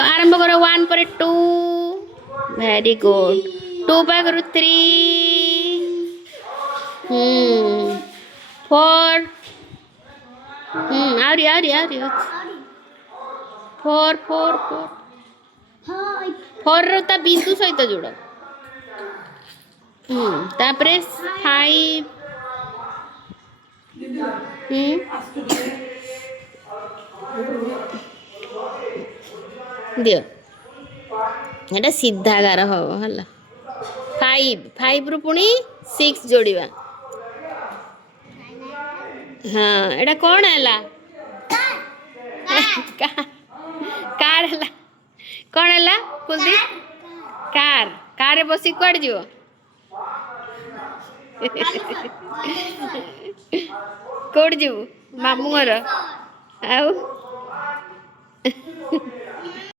आरंभ करो 1 पर 2 वेरी गुड 2 पाखरु 3 4 आउरी आउरी आउरी 4 4 4 4 रो ता बिंदु सहित जोड़ तापरे 5 दियो एटा सीधा गार हम है 5 5 रु पुणी 6 जोड़िबा हाँ एटा कौन है कार है कौन है कुलदीप कार कार बसी कुआड़ जीव कौड़ जीव मामू घर आउ